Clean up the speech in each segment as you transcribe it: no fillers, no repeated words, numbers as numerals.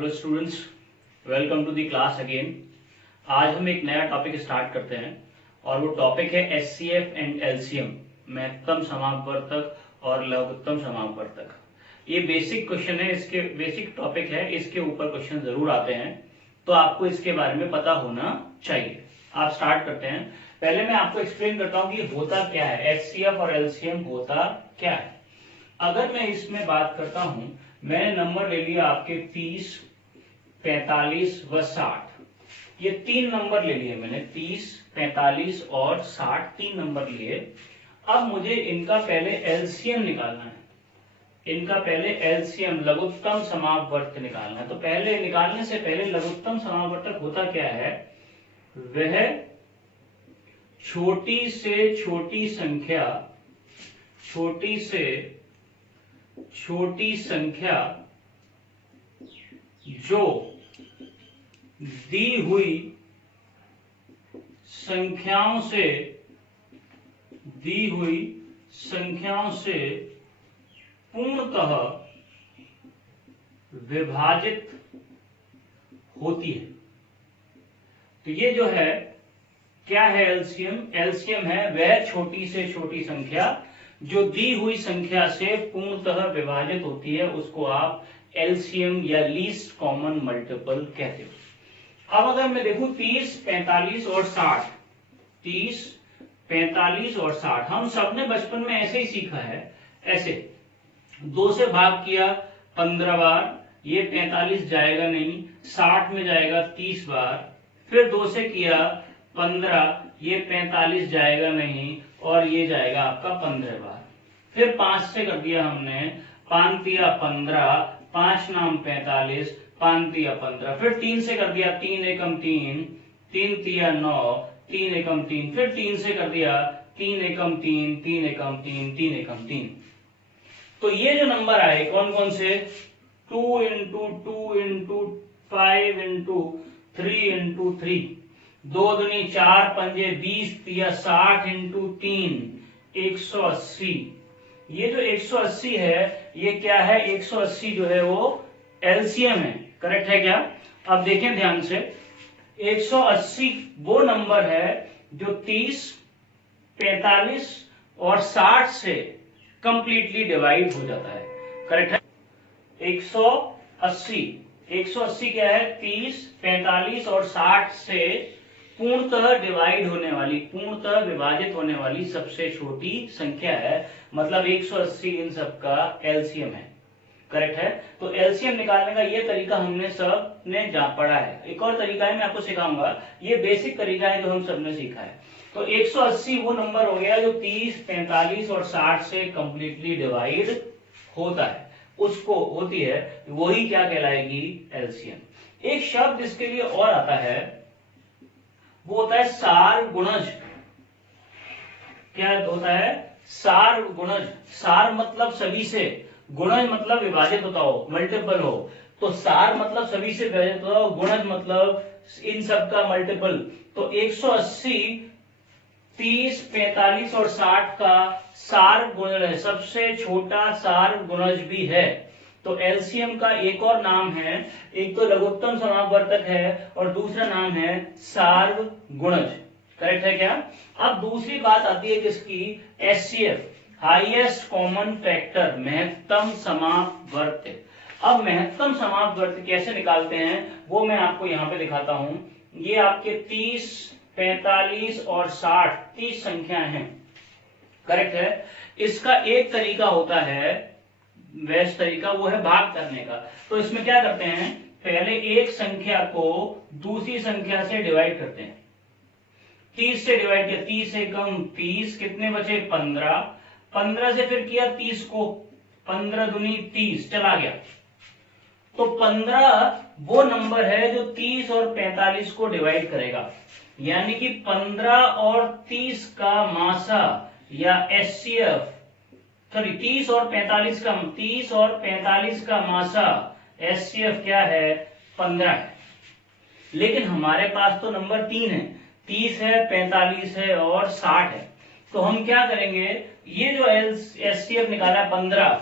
Hello students, welcome to the class again. आज हम एक नया टॉपिक स्टार्ट करते हैं और वो टॉपिक है एचसीएफ एंड एलसीएम, महत्तम समापवर्तक और लघुत्तम समापवर्तक। ये बेसिक क्वेश्चन है, इसके बेसिक टॉपिक है, इसके ऊपर क्वेश्चन जरूर आते हैं, तो आपको इसके बारे में पता होना चाहिए। आप स्टार्ट करते हैं। पहले मैं आपको एक्सप्लेन करता हूँ कि होता क्या है, एचसीएफ और एलसीएम होता क्या है। अगर मैं इसमें बात करता हूं, मैंने नंबर ले लिया आपके 30, 45 व 60। ये तीन नंबर ले लिए मैंने, 30, 45 और 60 तीन नंबर लिए। अब मुझे इनका पहले एलसीएम निकालना है। इनका पहले एलसीएम लघुत्तम समापवर्त निकालना है। तो पहले निकालने से पहले लघुत्तम समापवर्तक होता क्या है, वह छोटी से छोटी संख्या, छोटी से छोटी संख्या जो दी हुई संख्याओं से पूर्णतः विभाजित होती है। तो ये जो है क्या है, एलसीएम। एलसीएम है वह छोटी से छोटी संख्या जो दी हुई संख्या से पूर्णतः विभाजित होती है, उसको आप एलसीएम या लीस्ट कॉमन मल्टीपल कहते हो। अब अगर मैं देखूं 30, 45 और 60, 30, 45 और 60 हम सबने बचपन में ऐसे ही सीखा है। ऐसे 2 से भाग किया 15 बार, ये 45 जाएगा नहीं, 60 में जाएगा 30 बार। फिर 2 से किया 15, ये 45 जाएगा नहीं और ये जाएगा आपका 15 बार। फिर 5 से कर दिया हमने, 5 तिया 15, 5 नाम 45, 5 तिया 15। फिर 3 से कर दिया, 3 एकम 3, 3 तिया 9, 3 एकम 3। फिर 3 से कर दिया, 3 एकम 3, 3 एकम 3, 3 एकम 3। तो ये जो नंबर आए कौन कौन से, 2 इंटू 2 इंटू 5 इंटू 3 इंटू 3, 2 दूनी 4 पंजे 20 तिया 60 इंटू 3, 180। ये जो 180 है ये क्या है, 180 जो है वो एलसीएम है। करेक्ट है क्या? अब देखें ध्यान से, 180 वो नंबर है जो 30, 45 और 60 से कंप्लीटली डिवाइड हो जाता है। करेक्ट है? 180 क्या है, 30, 45 और 60 से पूर्णतः डिवाइड होने वाली, पूर्णतः विभाजित होने वाली सबसे छोटी संख्या है। मतलब 180 इन सबका एलसीएम है। करेक्ट है? तो एलसीएम निकालने का ये तरीका हमने सब ने पढ़ा है। एक और तरीका है, मैं आपको सिखाऊंगा। ये बेसिक तरीका है जो हम सबने सीखा है। तो 180 वो नंबर हो गया जो 30, 45 और 60 से कंप्लीटली डिवाइड होता है, उसको होती है, वही क्या कहलाएगी, एलसीएम। एक शब्द इसके लिए और आता है, वो होता है सार गुणज। क्या होता है, सार गुणज। सार मतलब सभी से, गुणज मतलब विभाजित होता हो, मल्टीपल हो। तो सार मतलब सभी से विभाजित होता हो, गुणज मतलब इन सब का मल्टीपल। तो 180 30, 45 और 60 का सार गुणज है, सबसे छोटा सार गुणज भी है। तो एलसीएम का एक और नाम है, एक तो लघुत्तम समापवर्तक है और दूसरा नाम है सार्व गुणज। करेक्ट है क्या? अब दूसरी बात आती है किसकी, एचसीएफ, हाईएस्ट कॉमन फैक्टर, महत्तम समापवर्त। अब महत्तम समापवर्त कैसे निकालते हैं वो मैं आपको यहाँ पे दिखाता हूं। ये आपके 30, 45 और 60 30 संख्याएं हैं। करेक्ट है? इसका एक तरीका होता है, बेस्ट तरीका, वो है भाग करने का। तो इसमें क्या करते हैं, पहले एक संख्या को दूसरी संख्या से डिवाइड करते हैं। 30 से डिवाइड किया, 30 एकम 30, कितने बचे, 15। 15 से फिर किया 30 को, 15 दूनी 30, चला गया। तो 15 वो नंबर है जो 30 और 45 को डिवाइड करेगा। यानी कि 15 और 30 का मासा या एचसीएफ, सॉरी 30 और 45 का मासा एचसीएफ क्या है, 15 है। लेकिन हमारे पास तो नंबर 3 है, 30 है, 45 है और 60 है। तो हम क्या करेंगे, ये जो एचसीएफ निकाला 15,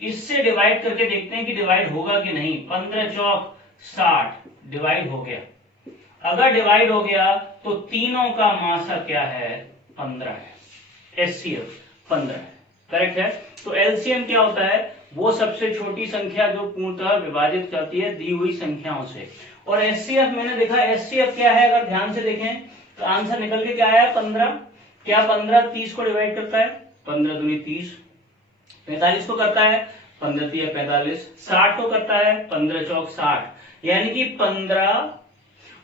इससे डिवाइड करके देखते हैं कि डिवाइड होगा कि नहीं। 15 चौक 60 डिवाइड हो गया। अगर डिवाइड हो गया तो तीनों का मासा क्या है? 15 है। एचसीएफ 15 है। करेक्ट है। तो एलसीएम क्या होता है? वो सबसे छोटी संख्या जो पूर्णतः विभाजित करती है दी हुई संख्याओं से। और एचसीएफ मैंने देखा, एचसीएफ क्या है? अगर ध्यान से देखें तो आंसर निकल के क्या आया? 15। क्या 15 30 को डिवाइड करता है? 15 दूनी 30। 45 को करता है? 15 तिया 45। 60 को करता है? 15 चौक 60। यानी कि 15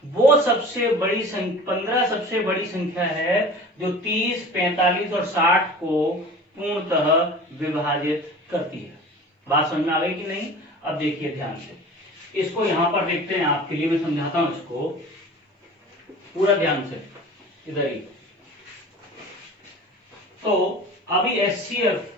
वो सबसे बड़ी संख्या, 15 सबसे बड़ी संख्या है जो 30, 45 और 60 को पूर्णतः विभाजित करती है। बात समझ में आ गई कि नहीं? अब देखिए ध्यान से, इसको यहां पर देखते हैं, आपके लिए मैं समझाता हूं इसको पूरा ध्यान से, इधर ही। तो अभी एचसीएफ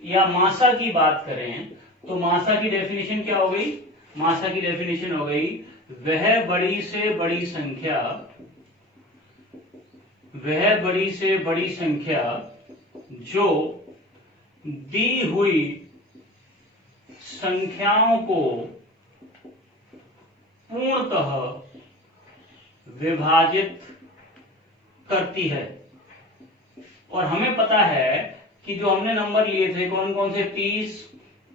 या मासा की बात करें तो मासा की डेफिनेशन क्या हो गई? मासा की डेफिनेशन हो गई वह बड़ी से बड़ी संख्या, वह बड़ी से बड़ी संख्या जो दी हुई संख्याओं को पूर्णतः विभाजित करती है। और हमें पता है कि जो हमने नंबर लिए थे कौन कौन से? 30,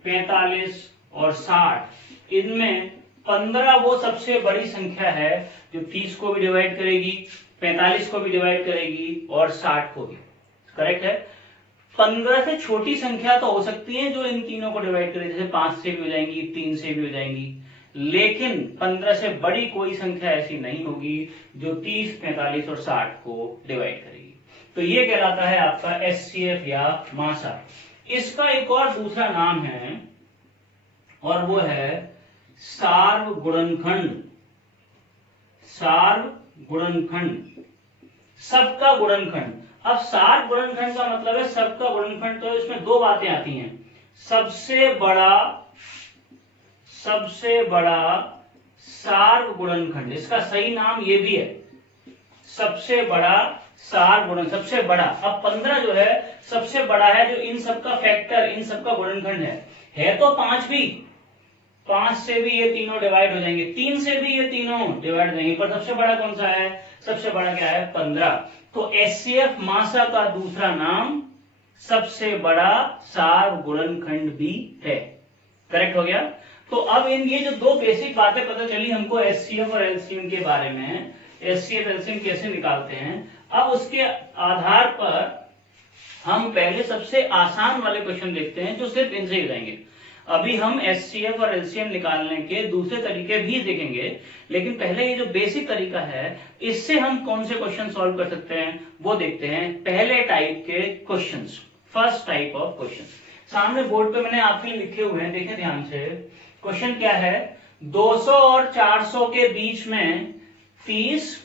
45 और 60। इनमें 15 वो सबसे बड़ी संख्या है जो 30 को भी डिवाइड करेगी, 45 को भी डिवाइड करेगी और 60 को भी। करेक्ट है। 15 से छोटी संख्या तो हो सकती है जो इन तीनों को डिवाइड करे, जैसे 5 से भी हो जाएंगी, 3 से भी हो जाएंगी, लेकिन 15 से बड़ी कोई संख्या ऐसी नहीं होगी जो 30, 45 और 60 को डिवाइड करेगी। तो ये कहलाता है आपका एचसीएफ या मासा। इसका एक और दूसरा नाम है और वो है सार्वगुणनखंड। सार्वगुणनखंड, सबका गुणनखंड। अब सार्वगुणनखंड का मतलब है सबका गुणनखंड। तो इसमें दो बातें आती हैं, सबसे बड़ा सार्वगुणनखंड। इसका सही नाम ये भी है, सबसे बड़ा सार्वगुणन, सबसे बड़ा। अब 15 जो है सबसे बड़ा है, जो इन सबका फैक्टर, इन सबका गुणनखंड है तो 5 भी, 5 से भी ये तीनों डिवाइड हो जाएंगे, 3 से भी ये तीनों डिवाइड हो जाएंगे, पर सबसे बड़ा कौन सा है? सबसे बड़ा क्या है? 15। तो एचसीएफ मासा का दूसरा नाम सबसे बड़ा सार्वगुणनखंड भी है। करेक्ट हो गया। तो अब इन ये जो दो बेसिक बातें पता चली हमको एचसीएफ और एलसीएम के बारे में, एचसीएफ एलसीएम कैसे निकालते हैं, अब उसके आधार पर हम पहले सबसे आसान वाले क्वेश्चन देखते हैं जो सिर्फ इनसे ही रहेंगे। अभी हम एचसीएफ और एलसीएम निकालने के दूसरे तरीके भी देखेंगे, लेकिन पहले ये जो बेसिक तरीका है इससे हम कौन से क्वेश्चन सॉल्व कर सकते हैं वो देखते हैं। पहले टाइप के questions, first type of question सामने बोर्ड पे मैंने आपके लिए लिखे हुए हैं, देखें ध्यान से। क्वेश्चन क्या है? 200 और 400 के बीच में 30,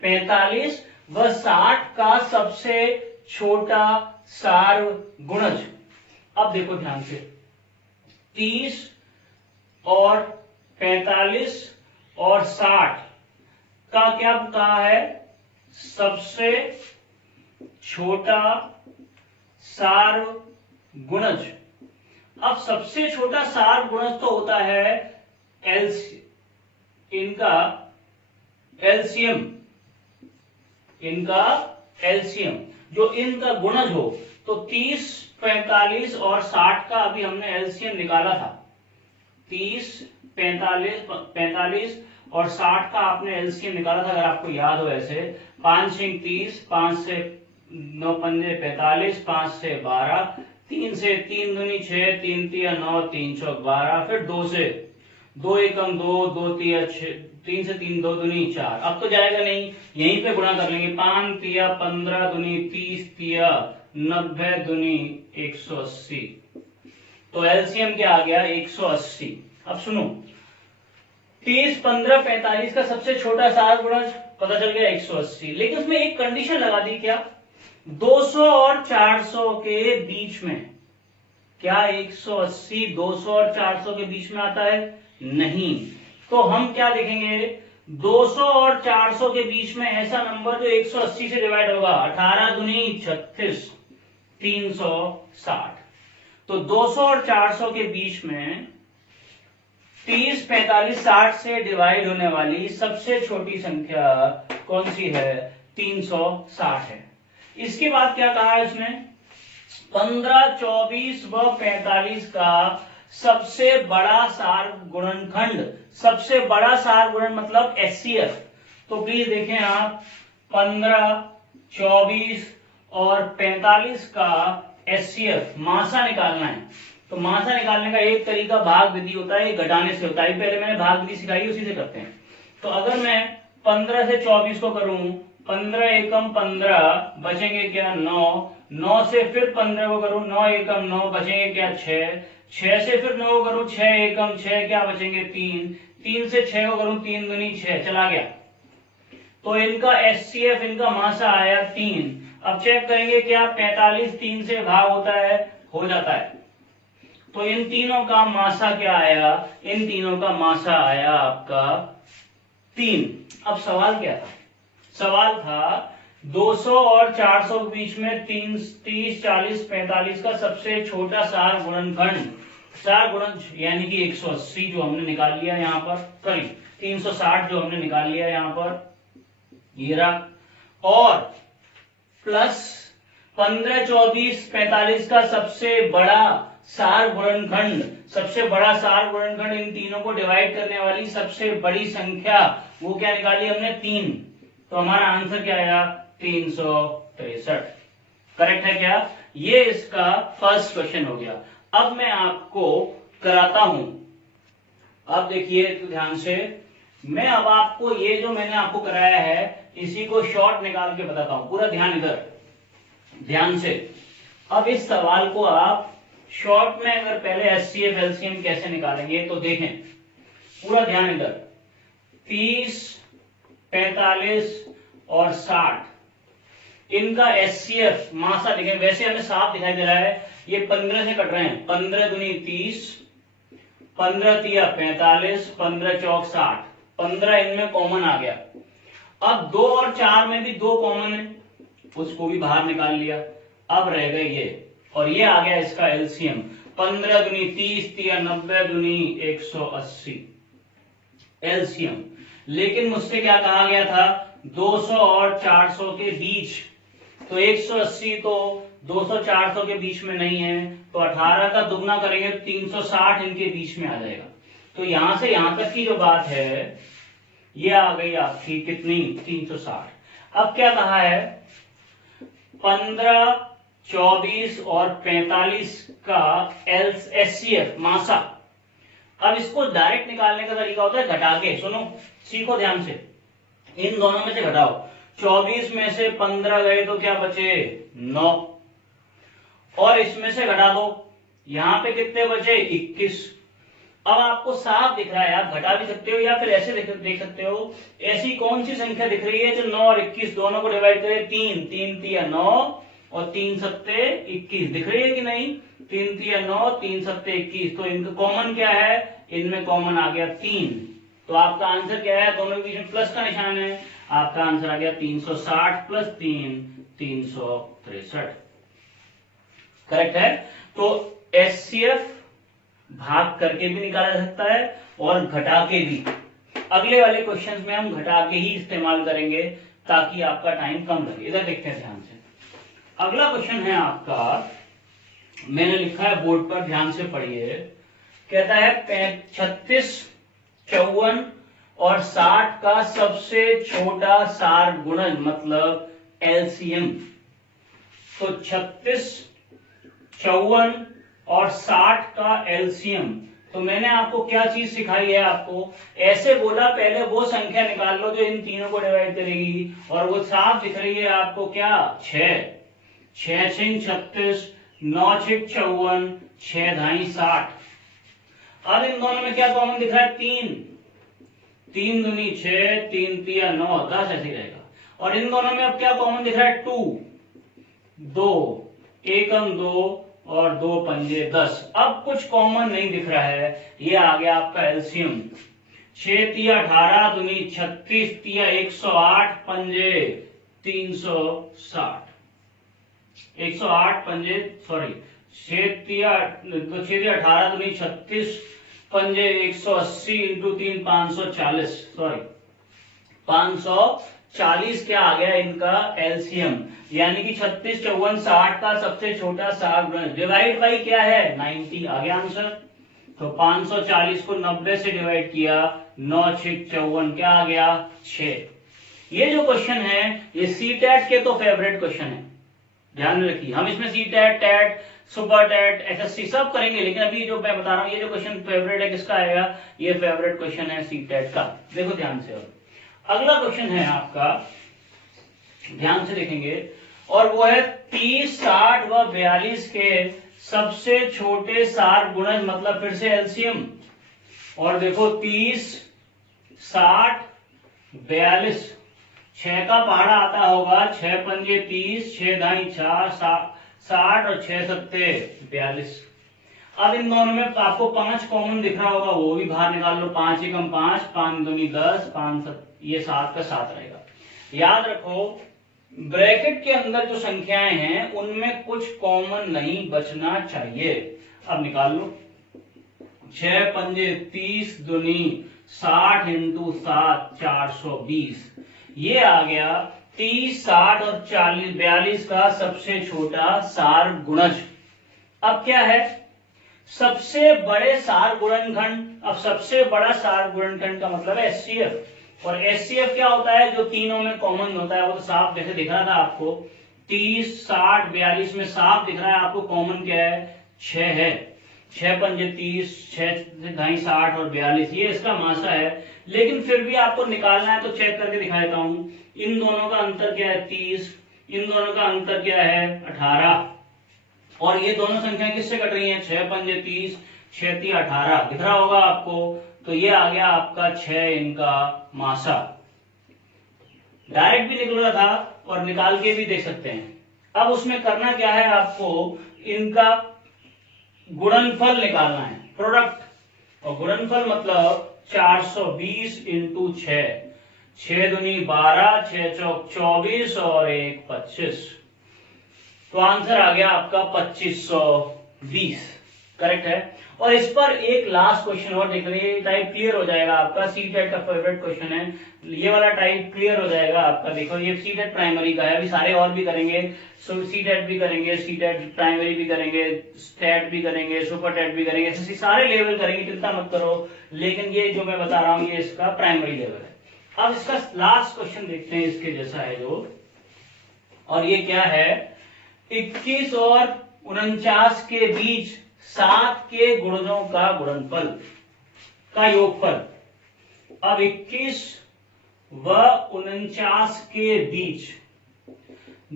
45 व 60 का सबसे छोटा सार्वगुणज। अब देखो ध्यान से, 30 और 45 और 60 का क्या कहा है? सबसे छोटा सार्वगुणज। अब सबसे छोटा सार्वगुणज तो होता है इनका एलसीएम, जो इनका गुणज हो। तो 30, 45 और 60 का अभी हमने एलसीएम निकाला था। 30, 45 और 60 का आपने एलसीएम निकाला था, अगर आपको याद हो ऐसे। 5 से 30, 5 से 9 पंजे 45, 5 से 12, 3 से 3 दूनी 6, 3 तिया 9, 3 चौक 12, फिर 2 से 2 एकम 2, 2 तिया 6, 3 से 3 2 दूनी 4। अब तो जाएगा नहीं, यहीं पे गुणा कर लेंगे। 5 तिया 15 दूनी 30 तिया 90 दूनी 180। तो एलसीएम क्या आ गया? 180। अब सुनो, 30, 15, 45 का सबसे छोटा सार्वगुणज पता चल गया 180, लेकिन उसमें एक कंडीशन लगा दी। क्या? 200 और 400 के बीच में। क्या 180 200 और 400 के बीच में आता है? नहीं। तो हम क्या देखेंगे? 200 और 400 के बीच में ऐसा नंबर जो 180 से डिवाइड होगा। 18 दूनी 36, 360। तो 200 और 400 के बीच में 30, 45, 60 से डिवाइड होने वाली सबसे छोटी संख्या कौन सी है? 360 है। इसके बाद क्या कहा है उसने? 15, 24 व 45 का सबसे बड़ा सार गुणनखंड। सबसे बड़ा सार गुणन मतलब एचसीएफ। तो प्लीज देखें आप, 15, 24 और 45 का एचसीएफ मासा निकालना है। तो मासा निकालने का एक तरीका भाग विधि होता है, घटाने से होता है। पहले मैंने भाग विधि सिखाई, उसी से करते हैं। तो अगर मैं 15 से 24 को करूं, 15 एकम 15, बचेंगे क्या? 9। 9 से फिर 15 को करूं, 9 एकम 9, बचेंगे क्या? 6। 6 से फिर 9 को करूं, 6 एकम 6, क्या बचेंगे? 3। 3 से 6 को करूं, 3 दूनी 6, चला गया। तो इनका एचसीएफ, इनका मासा आया 3। अब चेक करेंगे क्या 45 3 से भाग होता है? हो जाता है। तो इन तीनों का मासा क्या आया? इन तीनों का मासा आया आपका 3। अब सवाल क्या था? सवाल था 200 और 400 के बीच में 30, 40, 45 का सबसे छोटा सार गुणनखंड, सार गुणन यानी कि 180 जो हमने निकाल लिया यहाँ पर, सॉरी 360 जो हमने निकाल लिया यहाँ पर, ये रहा, और प्लस 15, 24, 45 का सबसे बड़ा सार गुणनखंड। सबसे बड़ा सार गुणनखंड इन तीनों को डिवाइड करने वाली सबसे बड़ी संख्या, वो क्या निकाली हमने? 3। तो हमारा आंसर क्या आया? 363। करेक्ट है क्या? ये इसका फर्स्ट क्वेश्चन हो गया। अब मैं आपको कराता हूं, अब देखिए तो ध्यान से, मैं अब आपको ये जो मैंने आपको कराया है इसी को शॉर्ट निकाल के बताता हूं। पूरा ध्यान इधर, ध्यान से। अब इस सवाल को आप शॉर्ट में अगर पहले एचसीएफ एलसीएम कैसे निकालेंगे तो देखें, पूरा ध्यान इधर। 30, 45 और 60 इनका एचसीएफ मासा देखें, वैसे हमें साफ दिखाई दे रहा है, ये 15 से कट रहे हैं। 15 दूनी 30, 15 तिया 45, 15 चौक 60, 15 इनमें कॉमन आ गया। अब 2 और 4 में भी 2 कॉमन है, उसको भी बाहर निकाल लिया। अब रह गए ये, और ये आ गया इसका एलसीएम। 15 दूनी 30, तिया 90, दूनी 180 एलसीएम। लेकिन मुझसे क्या कहा गया था? 200 और 400 के बीच। तो 180 तो 200 400 के बीच में नहीं है, तो 18 का दुगना करेंगे 360 इनके बीच में आ जाएगा। तो यहां से यहां तक की जो बात है ये आ गई आपकी कितनी? 360। अब क्या कहा है? 15, 24 और 45 का एचसीएफ मासा। अब इसको डायरेक्ट निकालने का तरीका होता है घटा के। सुनो, सीखो ध्यान से, इन दोनों में से घटाओ। 24 में से 15 गए तो क्या बचे? 9। और इसमें से घटा दो, यहां पे कितने बचे? 21। अब आपको साफ दिख रहा है, आप घटा भी सकते हो या फिर ऐसे देख सकते हो। ऐसी कौन सी संख्या दिख रही है जो 9 और 21 दोनों को डिवाइड करे? 3, 3 तिया 9 और 3 सत्ते 21, दिख रही है कि नहीं? 3 तिया 9, 3 सत्ते 21। तो इनका कॉमन क्या है? इनमें कॉमन आ गया 3। तो आपका आंसर क्या है? दोनों के बीच में प्लस का निशान है, आपका आंसर आ गया 360 प्लस 3, 363। करेक्ट है। तो एचसीएफ भाग करके भी निकाला जा सकता है और घटा के भी। अगले वाले क्वेश्चंस में हम घटा के ही इस्तेमाल करेंगे ताकि आपका टाइम कम लगे। इधर देखते हैं ध्यान से। अगला क्वेश्चन है आपका, मैंने लिखा है बोर्ड पर, ध्यान से पढ़िए। कहता है 36, 54 और 60 का सबसे छोटा सार गुणज मतलब एलसीएम। तो 36, 54 और 60 का एलसीएम। तो मैंने आपको क्या चीज सिखाई है? आपको ऐसे बोला, पहले वो संख्या निकाल लो जो इन तीनों को डिवाइड करेगी, और वो साफ दिख रही है आपको क्या? 6। 6 6 36, 9 6 54, 6 ढाई 60। अब इन दोनों में क्या कॉमन दिख रहा है? 3। 3 दूनी 6, 3 तिया 9, 10 ऐसे ही रहेगा। और इन दोनों में अब क्या कॉमन दिख रहा है? 2, 2 एकम 2 और 2 पंजे 10। अब कुछ कॉमन नहीं दिख रहा है, ये आ गया आपका एलसीएम। 6 तिया 18, दूनी 36, तिया 108, पंजे 360। 108 पंजे, सॉरी 6 तिया 18 दूनी 36, पंजे 180 इंटू 3 540, सॉरी 540 क्या आ गया इनका एलसीएम, यानी कि 36, 54, 60 का सबसे छोटा 60 डिवाइड बाई क्या है 90 आ गया आंसर। तो 540 को 90 से डिवाइड किया, 9 6 54 क्या आ गया 6। ये जो क्वेश्चन है ये सीटेट के तो फेवरेट क्वेश्चन है, ध्यान रखिए। हम इसमें CTET, TET, super TET, SSC सब करेंगे, लेकिन अभी जो मैं बता रहा हूं ये जो क्वेश्चन फेवरेट है किसका आएगा, ये फेवरेट क्वेश्चन है सीटेट का। देखो ध्यान से, और अगला क्वेश्चन है आपका, ध्यान से देखेंगे, और वो है 30, 60 व 42 के सबसे छोटे सार गुणज, मतलब फिर से एलसीएम। और देखो 30, 60, 42, 6 का पहाड़ा आता होगा, 6 पंजे 30, 6 दाई 4, 60 और 6 सत्ते 42। अब इन दोनों में आपको 5 कॉमन दिख रहा होगा, वो भी बाहर निकाल लो। 5 एकम 5, 5 दूनी 10, 5 ये 7 का 7 रहेगा। याद रखो ब्रैकेट के अंदर जो संख्याएं हैं उनमें कुछ कॉमन नहीं बचना चाहिए। अब निकाल लो, 6 पंजे 30 दूनी 60 इंटू 7 420, ये आ गया 30, 60 और 40, 42 का सबसे छोटा सार गुणज। अब क्या है सबसे बड़े सार गुणनखंड। अब सबसे बड़ा सार गुणनखंड का मतलब है एचसीएफ, और एचसीएफ क्या होता है, जो तीनों में कॉमन होता है। वो तो साफ जैसे दिख रहा था आपको, 30, 60, 42 में साफ दिख रहा है आपको कॉमन क्या है 6 है। 6 पंजे 30, 6 ढाई 60 और 42 ये इसका मासा है। लेकिन फिर भी आपको निकालना है तो चेक करके दिखा देता हूं। इन दोनों का अंतर क्या है 30, इन दोनों का अंतर क्या है 18, और ये दोनों संख्या किससे कट रही हैं 6 पंजे 30, 6 3 18 दिख रहा होगा आपको। तो ये आ गया आपका 6 इनका मासा। डायरेक्ट भी निकल रहा था और निकाल के भी देख सकते हैं। अब उसमें करना क्या है आपको, इनका गुणनफल निकालना है, प्रोडक्ट। और गुणनफल मतलब 420 इंटू 6, 6 दूनी 12, 6 चौक 24 और 1 25। तो आंसर आ गया आपका 2520, करेक्ट है। और इस पर एक लास्ट क्वेश्चन और देख लीजिए, टाइप क्लियर हो जाएगा आपका। सीटेट का फेवरेट क्वेश्चन है, ये वाला टाइप क्लियर हो जाएगा आपका। देखो ये सीटेट प्राइमरी का है, अभी सारे और भी करेंगे, सीटेट भी करेंगे, सीटेट प्राइमरी भी करेंगे, स्टेट भी करेंगे, सुपर टेट भी करेंगे, ऐसे सारे लेवल करेंगे, चिंता मत करो। लेकिन ये जो मैं बता रहा हूँ ये इसका प्राइमरी लेवल है। अब इसका लास्ट क्वेश्चन देखते हैं, इसके जैसा है जो, और ये क्या है 21 और 49 के बीच 7 के गुणजों का गुणनफल का योगफल। अब 21 व 49 के बीच,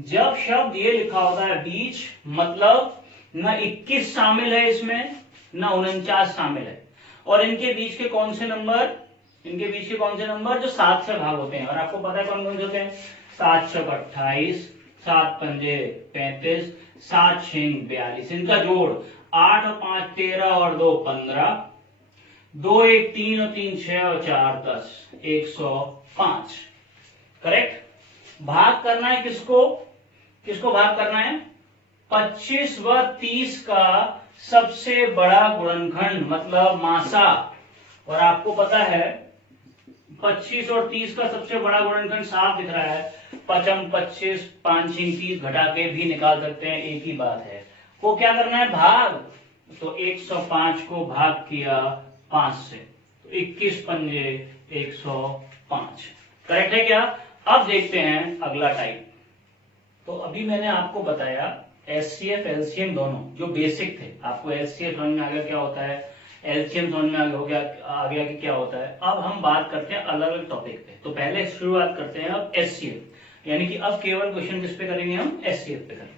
जब शब्द ये लिखा होता है बीच, मतलब न 21 शामिल है इसमें न 49 शामिल है, और इनके बीच के कौन से नंबर, इनके बीच के कौन से नंबर जो 7 से भाग होते हैं। और आपको पता है कौन कौन से होते हैं, 7 छक 28, 7 पंजे 35, 7 छींग 42, इनका जोड़ 8 और 5 13 और 2 15, 2 1 3 और 3 6 और 4 10, 105, करेक्ट। भाग करना है किसको, किसको भाग करना है 25 व 30 का सबसे बड़ा गुणनखंड मतलब मासा। और आपको पता है 25 और 30 का सबसे बड़ा गुणनखंड साफ दिख रहा है, पचम 25, 5 30 घटा के भी निकाल सकते हैं, एक ही बात है। वो क्या करना है भाग, तो 105 को भाग किया 5 से, तो 21 पंजे 105, करेक्ट है क्या। अब देखते हैं अगला टाइप। तो अभी मैंने आपको बताया एचसीएफ एलसीएम दोनों जो बेसिक थे, आपको एचसीएफ समझ में आ गया क्या होता है, एलसीएम समझ में आ गया कि क्या होता है। अब हम बात करते हैं अलग अलग टॉपिक पे। तो पहले शुरुआत करते हैं अब एचसीएफ, यानी कि अब केवल क्वेश्चन किस पे करेंगे हम एचसीएफ पे करेंगे।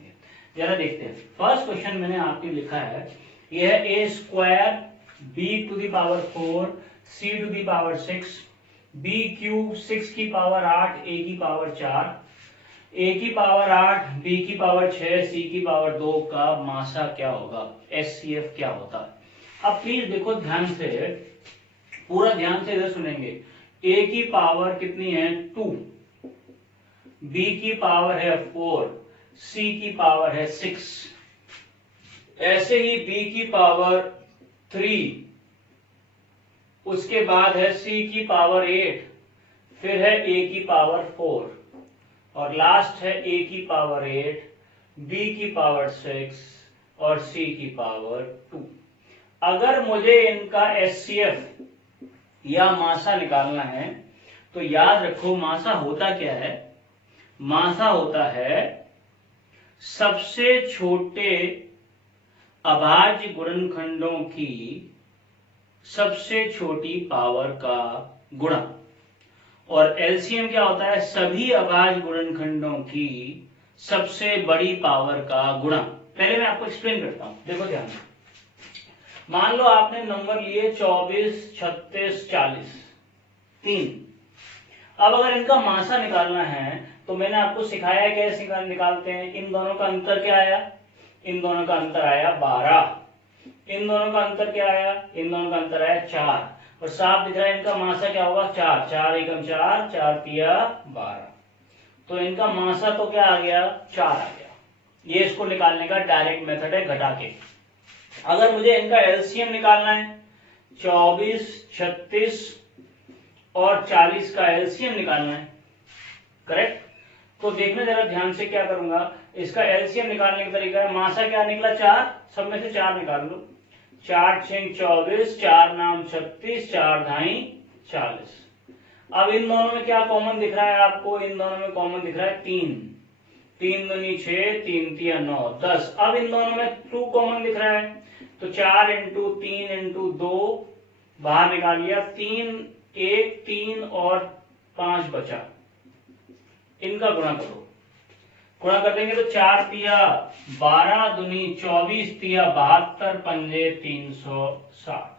जरा देखते हैं, फर्स्ट क्वेश्चन मैंने आपके लिखा है, यह है A square B to the power 4 C to the power 6 B cube 6 की पावर 8 ए की पावर 4 ए की पावर 8 बी की पावर 6 सी की पावर 2 का मासा क्या होगा, एचसीएफ क्या होता है। अब प्लीज देखो ध्यान से, पूरा ध्यान से इधर सुनेंगे। ए की पावर कितनी है 2, बी की पावर है 4, सी की पावर है 6, ऐसे ही बी की पावर 3, उसके बाद है c की पावर 8, फिर है a की पावर 4 और लास्ट है a की पावर 8, b की पावर 6 और c की पावर 2। अगर मुझे इनका एचसीएफ या मासा निकालना है तो याद रखो मासा होता क्या है। मासा होता है सबसे छोटे अभाज्य गुणनखंडों की सबसे छोटी पावर का गुणा, और एलसीएम क्या होता है, सभी अभाज्य गुणनखंडों की सबसे बड़ी पावर का गुणा। पहले मैं आपको एक्सप्लेन करता हूं, देखो ध्यान से। मान लो आपने नंबर लिए 24, 36, 40, 3। अब अगर इनका मासा निकालना है तो मैंने आपको सिखाया है कैसे निकालते हैं। इन दोनों का अंतर क्या आया, इन दोनों का अंतर आया 12। इन दोनों का अंतर क्या आया, इन दोनों का अंतर आया 4। और साफ दिख रहा है इनका मासा क्या होगा, 4, 4 एकम 4, 4 तिया 12। तो इनका मासा तो क्या आ गया, 4 आ गया। ये इसको निकालने का डायरेक्ट मेथड है घटा के। अगर मुझे इनका एलसीएम निकालना है, 24, 36 और 40 का एलसीएम निकालना है, करेक्ट। तो देखना जरा ध्यान से, क्या करूंगा, इसका एलसीएम निकालने का तरीका है, मासा क्या निकला 4, सब में से 4 निकाल लो। 4 6 24, 4 नाम 36, 4 ढाई 40। अब इन दोनों में क्या कॉमन दिख रहा है आपको, इन दोनों में कॉमन दिख रहा है 3, 3 दूनी 6, 3 तिया 9, 10। अब इन दोनों में 2 कॉमन दिख रहा है, तो 4 इंटू 3 इंटू 2 बाहर निकाल लिया, 3 1 3 और 5 बचा। इनका गुणा करो, गुणा कर देंगे तो 4 तिया 12 दूनी 24 तिया 72 पंजे 360।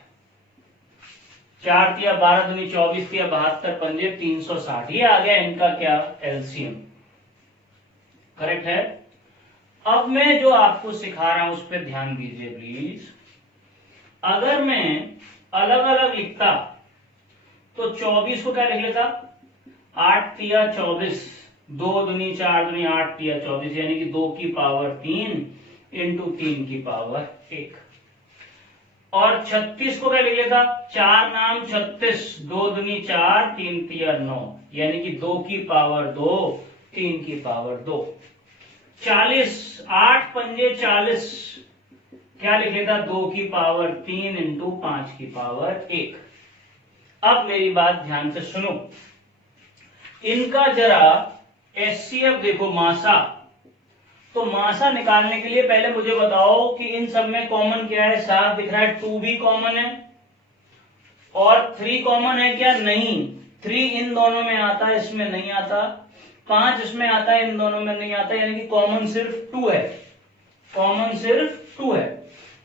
4 तिया 12 दूनी 24 तिया 72 पंजे 360। ये आ गया इनका क्या, एलसीएम। करेक्ट है। अब मैं जो आपको सिखा रहा हूं उस पर ध्यान दीजिए प्लीज। अगर मैं अलग अलग लिखता तो 24 को क्या लिख लेता, 8 तिया 24, 2 दूनी 4 दूनी 8 तिया 24, यानी कि 2 की पावर 3 इंटू 3 की पावर 1। और 36 को क्या लिख लेता, 4 नाम 36, 2 दूनी 4, 3 तिया 9, यानी कि 2 की पावर 2, 3 की पावर 2। 40, 8 पंजे 40, क्या लिख लेता, 2 की पावर 3 इंटू 5 की पावर 1। अब मेरी बात ध्यान से सुनो, इनका जरा एचसीएफ देखो, मासा। तो मासा निकालने के लिए पहले मुझे बताओ कि इन सब में कॉमन क्या है। साफ दिख रहा है 2 भी कॉमन है और 3 कॉमन है क्या, नहीं। 3 इन दोनों में आता है, इसमें नहीं आता। 5 इसमें आता है, इन दोनों में नहीं आता, यानी कि कॉमन सिर्फ 2 है, कॉमन सिर्फ 2 है।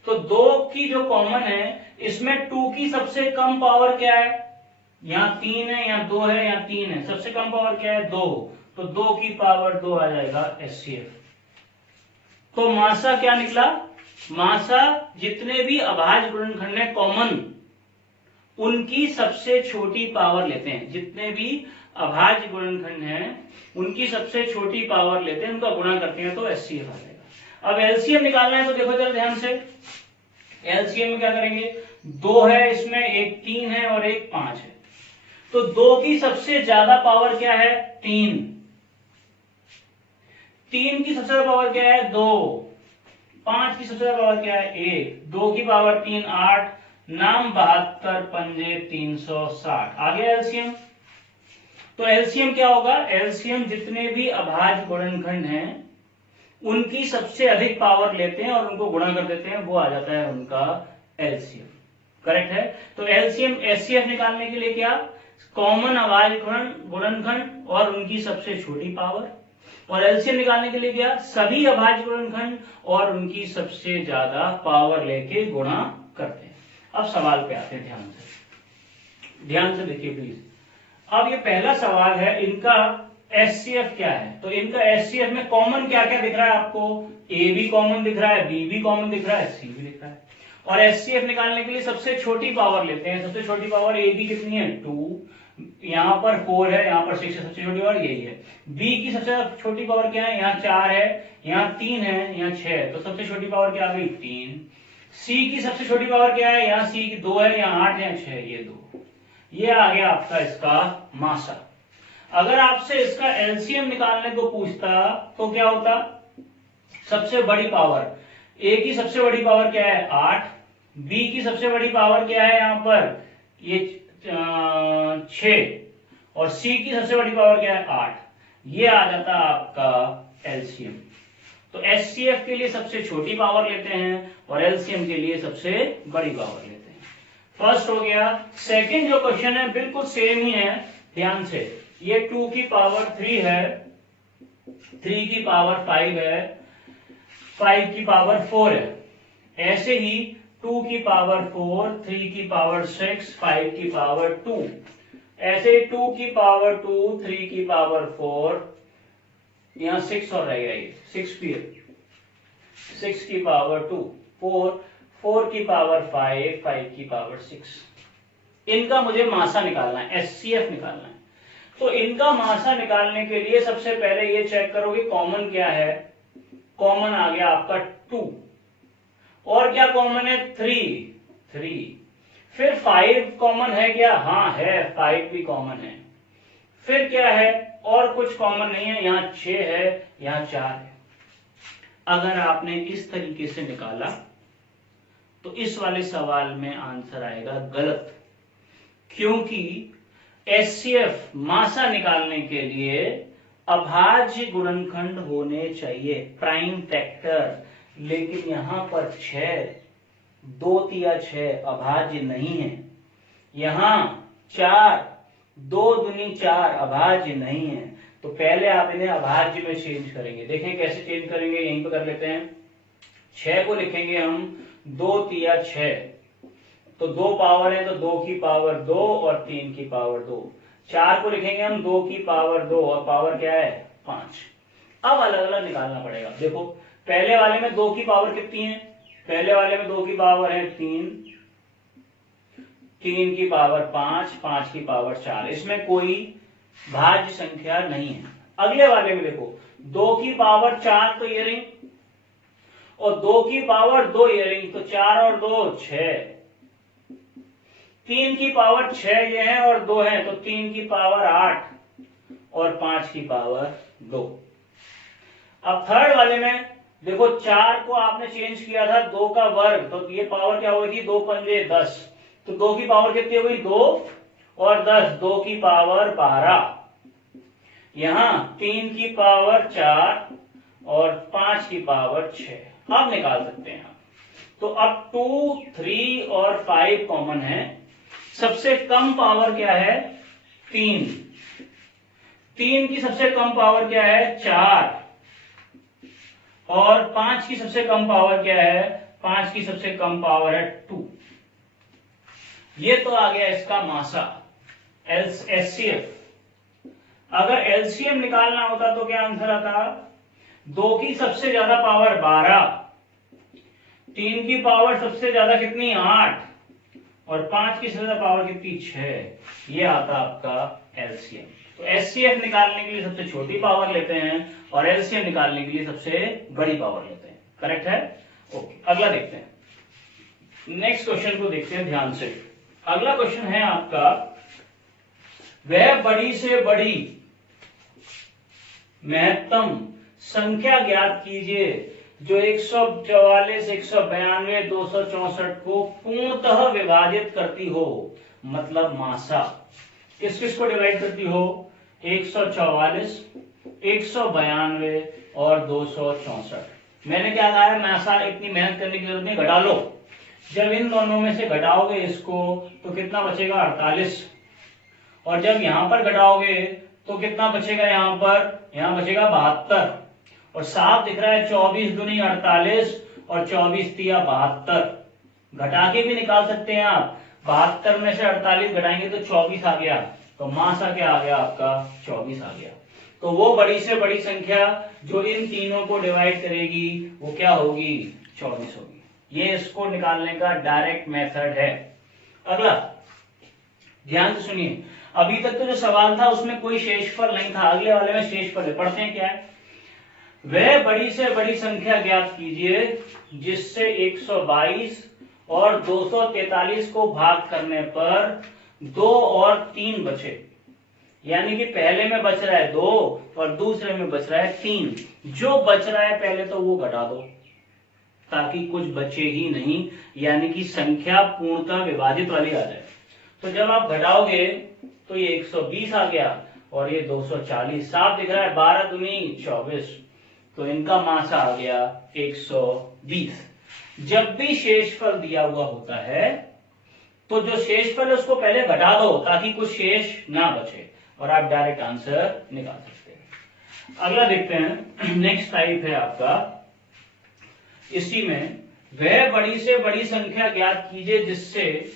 तो 2 की जो कॉमन है इसमें 2 की सबसे कम पावर क्या है, यहाँ 3 है, यहाँ 2 है, यहाँ 3 है, सबसे कम पावर क्या है, 2। तो 2 की पावर 2 आ जाएगा एचसीएफ। तो मासा क्या निकला, मासा जितने भी अभाज्य गुणनखंड है कॉमन, उनकी सबसे छोटी पावर लेते हैं। जितने भी अभाज्य गुणनखंड हैं उनकी सबसे छोटी पावर लेते हैं, उनका गुणा करते हैं तो एचसीएफ आ जाएगा। अब एलसीएम निकालना है तो देखो जरा ध्यान से, एलसीएम में क्या करेंगे, 2 है इसमें, एक 3 है और एक 5 है। तो 2 की सबसे ज्यादा पावर क्या है, 3। 3 की सबसे ज्यादा पावर क्या है, 2। 5 की सबसे ज्यादा पावर क्या है, 1। 2 की पावर 3 8, नाम 72 पंजे 360। आ गया एलसीएम। तो एलसीएम क्या होगा, एलसीएम जितने भी अभाज्य गुणनखंड हैं उनकी सबसे अधिक पावर लेते हैं और उनको गुणा कर देते हैं, वो आ जाता है उनका एलसीएम। करेक्ट है। तो एलसीएम एचसीएफ निकालने के लिए क्या, कॉमन अभाज्य गुणनखंड और उनकी सबसे छोटी पावर, और एलसीएम निकालने के लिए क्या, सभी अभाज्य गुणनखंड और उनकी सबसे ज्यादा पावर लेके गुणा करते हैं। अब सवाल पे आते हैं, ध्यान से देखिए प्लीज। अब ये पहला सवाल है, इनका एचसीएफ क्या है। तो इनका एचसीएफ में कॉमन क्या क्या दिख रहा है आपको, ए भी कॉमन दिख रहा है, बी भी कॉमन दिख रहा है, सी भी दिख रहा है। और एचसीएफ निकालने के लिए सबसे छोटी पावर लेते हैं। सबसे छोटी पावर ए बी कितनी है, 2, यहाँ पर 4 है, यहाँ पर 6 है, सबसे छोटी पावर यही है। बी की सबसे छोटी पावर क्या है, यहाँ 4 है, यहाँ 3 है, यहाँ 6 है, तो सबसे छोटी पावर क्या आ गई, 3। सी की सबसे छोटी पावर क्या है, यहाँ सी की 2 है, यहाँ 8 है, यहाँ 6 है, ये 2। ये आ गया आपका इसका मासा। अगर आपसे इसका एलसीएम निकालने को पूछता तो क्या होता? सबसे बड़ी पावर, ए की सबसे बड़ी पावर क्या है? 8, बी की सबसे बड़ी पावर क्या है यहाँ पर? ये 6, और सी की सबसे बड़ी पावर क्या है? 8। ये आ जाता आपका एलसीएम। तो एचसीएफ के लिए सबसे छोटी पावर लेते हैं और एलसीएम के लिए सबसे बड़ी पावर लेते हैं। फर्स्ट हो गया। सेकंड जो क्वेश्चन है बिल्कुल सेम ही है, ध्यान से। ये 2 की पावर 3 है, 3 की पावर 5 है, 5 की पावर 4 है। ऐसे ही 2 की पावर 4, 3 की पावर 6, 5 की पावर 2। ऐसे 2 की पावर 2, 3 की पावर 4, यहां 6 और रहेगा, ये 6 भी है, 6 की पावर 2, 4 की पावर 5, 5 की पावर 6। इनका मुझे मासा निकालना है, एचसीएफ निकालना है। तो इनका मासा निकालने के लिए सबसे पहले ये चेक करोगे कॉमन क्या है। कॉमन आ गया आपका 2, और क्या कॉमन है? 3। फिर 5 कॉमन है क्या? हाँ है, 5 भी कॉमन है। फिर क्या है? और कुछ कॉमन नहीं है, यहाँ 6 है, यहाँ 4 है। अगर आपने इस तरीके से निकाला तो इस वाले सवाल में आंसर आएगा गलत, क्योंकि एचसीएफ मासा निकालने के लिए अभाज्य गुणनखंड होने चाहिए, प्राइम फैक्टर। लेकिन यहां पर 6, 2 तिया 6 अभाज्य नहीं है। यहां 4, 2 दूनी 4 अभाज्य नहीं है। तो पहले आप इन्हें अभाज्य में चेंज करेंगे। देखें कैसे चेंज करेंगे, यहीं पर कर लेते हैं। 6 को लिखेंगे हम 2 तिया 6, तो 2 पावर है तो 2 की पावर 2 और 3 की पावर 2। 4 को लिखेंगे हम 2 की पावर 2 और पावर क्या है? 5। अब अलग अलग निकालना पड़ेगा। देखो पहले वाले में 2 की पावर कितनी है? पहले वाले में 2 की पावर है 3, 3 की पावर 5, 5 की पावर 4। इसमें कोई भाज्य संख्या नहीं है। अगले वाले में देखो 2 की पावर 4 तो ये रही, और 2 की पावर 2 ये रही, तो 4 और 2 6। 3 की पावर 6 ये है और 2 है, तो 3 की पावर 8 और 5 की पावर 2। अब थर्ड वाले में देखो 4 को आपने चेंज किया था 2 का वर्ग, तो ये पावर क्या होगी? 2 पंजे 10, तो 2 की पावर कितनी हो गई? 2 और 10, 2 की पावर 12। यहां 3 की पावर 4 और 5 की पावर 6। अब निकाल सकते हैं आप। तो अब 2, 3 और 5 कॉमन है। सबसे कम पावर क्या है? 3। 3 की सबसे कम पावर क्या है? 4। और 5 की सबसे कम पावर क्या है? 5 की सबसे कम पावर है 2। ये तो आ गया इसका मासा, एचसीएफ। अगर एलसीएम निकालना होता तो क्या आंसर आता? 2 की सबसे ज्यादा पावर 12, 3 की पावर सबसे ज्यादा कितनी? 8, और 5 की सबसे ज्यादा पावर कितनी? 6। ये आता आपका एलसीएम। तो एचसीएफ निकालने के लिए सबसे छोटी पावर लेते हैं और एलसीएम निकालने के लिए सबसे बड़ी पावर लेते हैं। करेक्ट है? ओके, अगला देखते हैं। नेक्स्ट क्वेश्चन को देखते हैं ध्यान से। अगला क्वेश्चन है आपका, वह बड़ी से बड़ी महत्तम संख्या ज्ञात कीजिए जो 144, 192, 264 को पूर्णतः विभाजित करती हो, मतलब मासा। किस किस को डिवाइड करती हो? 144, 192 और 264। मैंने क्या कहा है? मासा इतनी मेहनत करने की जरूरत नहीं, घटा लो। जब इन दोनों में से घटाओगे इसको तो कितना बचेगा? 48। और जब यहां पर घटाओगे तो कितना बचेगा? यहां बचेगा 72। और साफ दिख रहा है 24 दूनी 48 और 24 तिया 72। घटा के भी निकाल सकते हैं आप। 72 में से 48 घटाएंगे तो 24 आ गया, तो मासा क्या आ गया आपका? 24 आ गया। तो वो बड़ी से बड़ी संख्या जो इन तीनों को डिवाइड करेगी वो क्या होगी? 24 होगी। ये इसको निकालने का डायरेक्ट मेथड है। अगला ध्यान से सुनिए। अभी तक तो जो सवाल था उसमें कोई शेषफल नहीं था, अगले वाले में शेषफल है। पढ़ते हैं क्या है? वह बड़ी से बड़ी संख्या ज्ञात कीजिए जिससे 122 और 243 को भाग करने पर 2 और 3 बचे, यानी कि पहले में बच रहा है 2 और दूसरे में बच रहा है 3। जो बच रहा है पहले तो वो घटा दो ताकि कुछ बचे ही नहीं, यानी कि संख्या पूर्णतः विभाजित वाली आ जाए। तो जब आप घटाओगे तो ये 120 आ गया और ये 240, साफ दिख रहा है, 12 दूनी 24, तो इनका मासा आ गया 120। जब भी शेषफल दिया हुआ होता है तो जो शेषफल है उसको पहले घटा दो ताकि कुछ शेष ना बचे और आप डायरेक्ट आंसर निकाल सकते हैं। अगला देखते हैं, नेक्स्ट टाइप है आपका, इसी में वह बड़ी से बड़ी संख्या ज्ञात कीजिए जिससे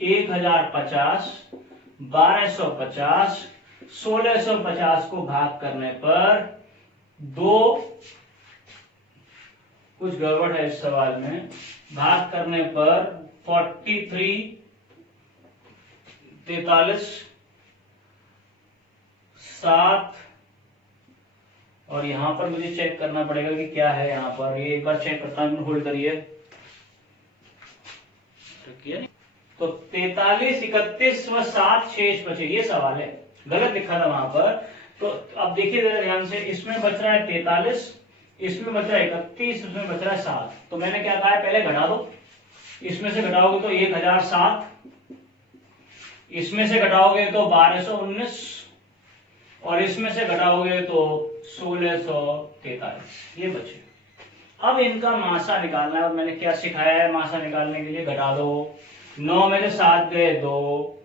1050, 1250, 1650 को भाग करने पर दो, कुछ गड़बड़ है इस सवाल में, भाग करने पर 43, 43, 7, और यहां पर मुझे चेक करना पड़ेगा कि क्या है यहाँ पर, ये एक बार चेक करता हूं, होल्ड करिए। तो 43, 31 व 7 शेष बचे, ये सवाल है, गलत लिखा था वहां पर। तो अब देखिए जरा ध्यान से, इसमें बच रहा है 43, इसमें बच रहा है 31, इसमें बच रहा है 7। तो मैंने क्या कहा है, पहले घटा दो, इसमें से घटाओगे तो 1007, इसमें से घटाओगे तो 1219 और इसमें से घटाओगे तो 1643, ये बचे। अब इनका मासा निकालना है और मैंने क्या सिखाया है मासा निकालने के लिए, घटा दो। 9 में से 7 गए 2,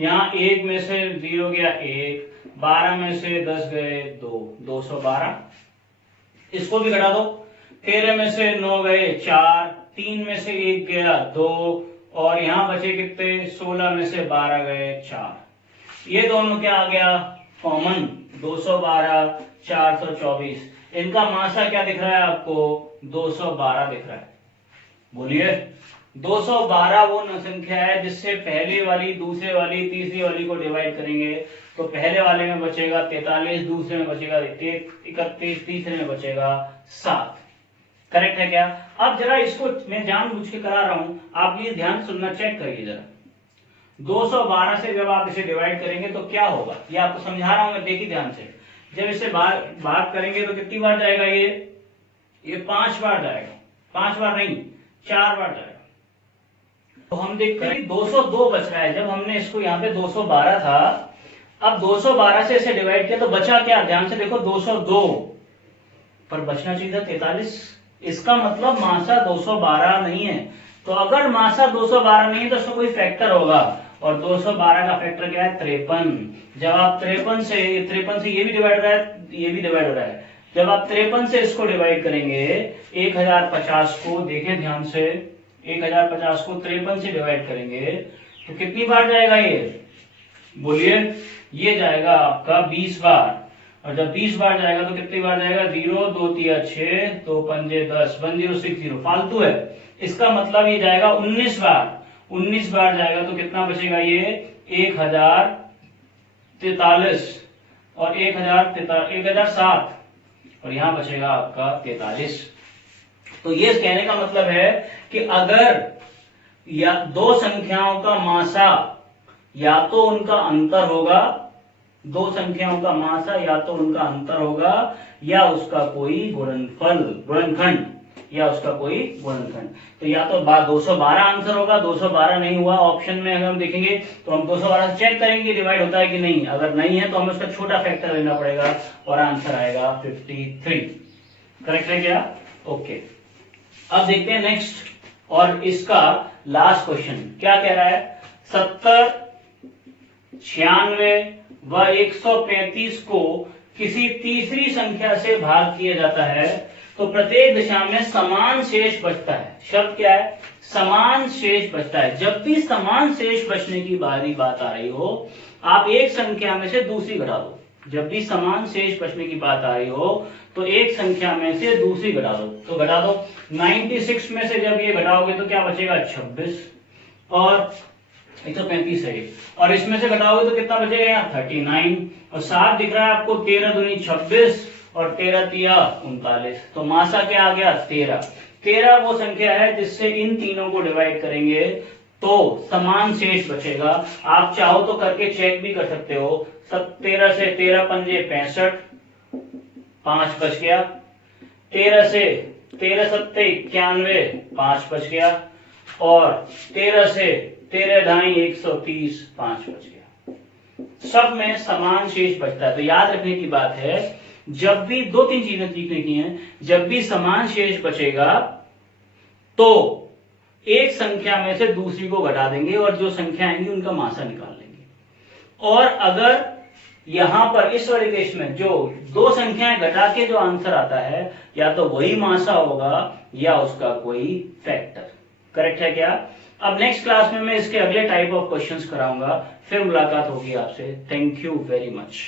यहाँ 1 में से 0 गया 1, 12 में से 10 गए 2, 212। इसको भी घटा दो। 13 में से 9 गए 4, 3 में से 1 गया 2 और यहाँ बचे कितने, 16 में से 12 गए 4। ये दोनों क्या आ गया, कॉमन, 212, 424। इनका मासा क्या दिख रहा है आपको, 212 दिख रहा है। बोलिए, 212 वो संख्या है जिससे पहली वाली, दूसरे वाली, तीसरी वाली को डिवाइड करेंगे तो पहले वाले में बचेगा 43, दूसरे में बचेगा 31, तीसरे में बचेगा 7। करेक्ट है क्या? अब जरा इसको मैं जानबूझ के करा रहा हूं, आप प्लीज ध्यान सुनना, चेक करिए जरा। 212 से जब आप इसे डिवाइड करेंगे तो क्या होगा, ये आपको समझा रहा हूं मैं, देखिए ध्यान से। जब इसे भाग करेंगे तो कितनी बार जाएगा ये 5 बार जाएगा, 5 बार नहीं 4 बार जाएगा। तो हम देखते हैं 202 बच रहा है, जब हमने इसको यहाँ पे 212 था, अब 212 से इसे डिवाइड किया तो बचा क्या, ध्यान से देखो, 202 पर बचना चाहिए था 43। इसका मतलब मासा 212 नहीं है। तो अगर मासा 212 नहीं है तो उसका कोई फैक्टर होगा और 212 का फैक्टर क्या है, 53। जब आप 53 से ये भी डिवाइड हो रहा है, ये भी डिवाइड हो रहा है, जब आप 53 से इसको डिवाइड करेंगे 1050 को, देखें ध्यान से, 1050 को 53 से डिवाइड करेंगे तो कितनी बार जाएगा ये, बोलिए, ये जाएगा आपका 20 बार। और जब 20 बार जाएगा तो कितनी बार जाएगा, 0, 2 3 6, 2 5 10, 1060, फालतू है। इसका मतलब ये जाएगा 19 बार, 19 बार जाएगा तो कितना बचेगा, ये 1043 और 1007 और यहां बचेगा आपका 43। तो ये कहने का मतलब है कि अगर या दो संख्याओं का मासा या तो उनका अंतर होगा, दो संख्याओं का मासा या तो उनका अंतर होगा या उसका कोई गुणनखंड या उसका कोई गुणनखंड। तो या तो 212 आंसर होगा, 212 नहीं हुआ ऑप्शन में अगर हम देखेंगे तो हम 212 से चेक करेंगे डिवाइड होता है कि नहीं, अगर नहीं है तो हमें उसका छोटा फैक्टर लेना पड़ेगा और आंसर आएगा 53। करेक्ट है क्या? ओके, अब देखते हैं नेक्स्ट और इसका लास्ट क्वेश्चन क्या कह रहा है। 70, 96 व 135 को किसी तीसरी संख्या से भाग किया जाता है तो प्रत्येक दिशा में समान शेष बचता है। शब्द क्या है, समान शेष बचता है। जब भी समान शेष बचने की बात आ रही हो, आप एक संख्या में से दूसरी घटा दो। जब भी समान शेष बचने की बात आ रही हो तो एक संख्या में से दूसरी घटा दो। तो घटा दो, 96 में से जब ये घटाओगे तो क्या बचेगा, 26 और 135 है, और इसमें से घटाओगे तो कितना बचेगा यहाँ 39 और 7 दिख रहा है आपको, 13 दूनी 26 और 13 तिया 39। तो मासा क्या आ गया, 13। 13 वो संख्या है जिससे इन तीनों को डिवाइड करेंगे तो समान शेष बचेगा। आप चाहो तो करके चेक भी कर सकते हो। 13 से 13 पंजे 65, 5 बच गया। 13 से 13 सत्ते 91, 5 बच गया। और 13 से 13 ढाई 130, 5 बच गया। सब में समान शेष बचता है। तो याद रखने की बात है, जब भी 2-3 चीजें सीखने की हैं, जब भी समान शेष बचेगा तो एक संख्या में से दूसरी को घटा देंगे और जो संख्या आएंगी उनका मासा निकाल लेंगे। और अगर यहां पर इस वाले केस में जो दो संख्याएं घटा के जो आंसर आता है, या तो वही मासा होगा या उसका कोई फैक्टर। करेक्ट है क्या? अब नेक्स्ट क्लास में मैं इसके अगले टाइप ऑफ क्वेश्चंस कराऊंगा। फिर मुलाकात होगी आपसे। Thank you very much.